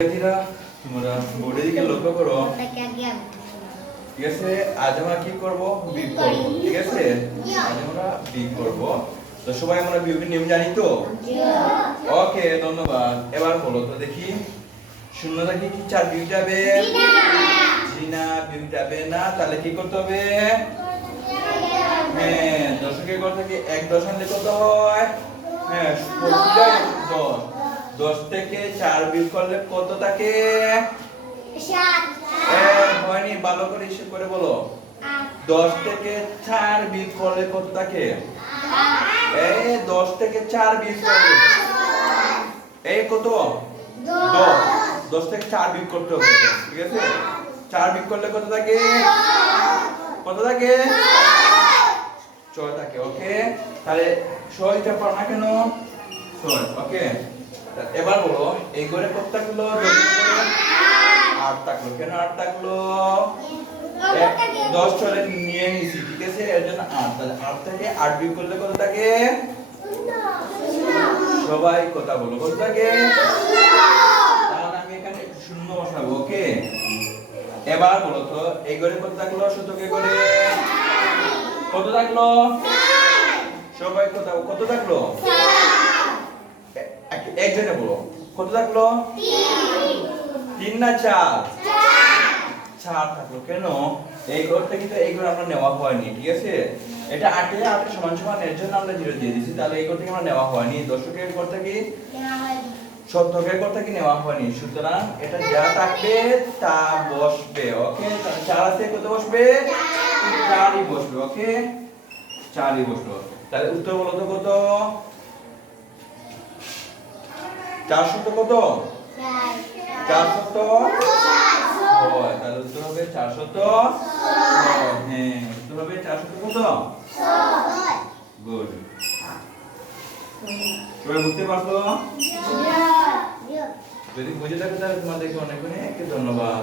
শিক্ষার্থীরা তোমরা বোর্ডের দিকে লক্ষ্য করো ঠিক আছে আজ আমরা কি করব বিগ করব ঠিক আছে আজ আমরা বিগ করব তো সবাই আমরা বিয়োগের নিয়ম জানি তো ওকে ধন্যবাদ এবার বলো তো দেখি শূন্য থেকে কি চার বিয়োগ যাবে জি না বিয়োগ যাবে না তাহলে কি করতে হবে হ্যাঁ দশকের ঘর থেকে এক দশ আনলে কত হয় হ্যাঁ দশ দশ থেকে চার বিয়োগ করলে কত থাকে? হয়নি ভালো করে হিসেব করে বলো। দশ থেকে চার বিয়োগ করলে কত থাকে? এই দশ থেকে চার বিয়োগ করলে। এই কত? দশ। দশ। থেকে চার বিয়োগ করতে হবে ঠিক আছে? চার বিয়োগ করলে কত থাকে? কত থাকে? ছয় থাকে ওকে? তাহলে ছয়টা পার না কেন? ছয় ওকে? এবার বলো, এই করে কত থাকল আট থাকল। কেন আট থাকল? দশ চলে নিয়ে নিছি, ঠিক আছে? এর জন্য আট। তাহলে আট থেকে আট বিয়োগ করলে কত থাকে? সবাই কথা বলো, কত থাকে? তাহলে আমি এখানে শূন্য বসাবো, ওকে? এবার বলো তো, এই ঘরে কত থাকল? শতকে করে কত থাকল? সবাই কথা কত থাকল? একজনে বলো। কত থাকল? তিন না চার? চার থাকল। কেন? এই ঘরটা কিন্তু এই ঘর আমরা নেওয়া হয়নি, ঠিক আছে? এটা আটে আটে সমান সমান এর জন্য আমরা জিরো দিয়ে দিছি তাহলে এই ঘর থেকে আমরা নেওয়া হয়নি। দশকের ঘর থেকে শতকের ঘর থেকে নেওয়া হয়নি। সুতরাং এটা যা থাকবে তা বসবে, ওকে? চার আছে, কত বসবে? চারই বসবে, ওকে? চারই বসবে তাহলে উত্তর বলো তো কত? চারশত কত? ছয়। তাহলে উত্তর হবে হ্যাঁ উত্তর হবে কত? গুড। সবাই বুঝতে পারছ? যদি বুঝে থাকো তাহলে তোমাদেরকে অনেক অনেক ধন্যবাদ।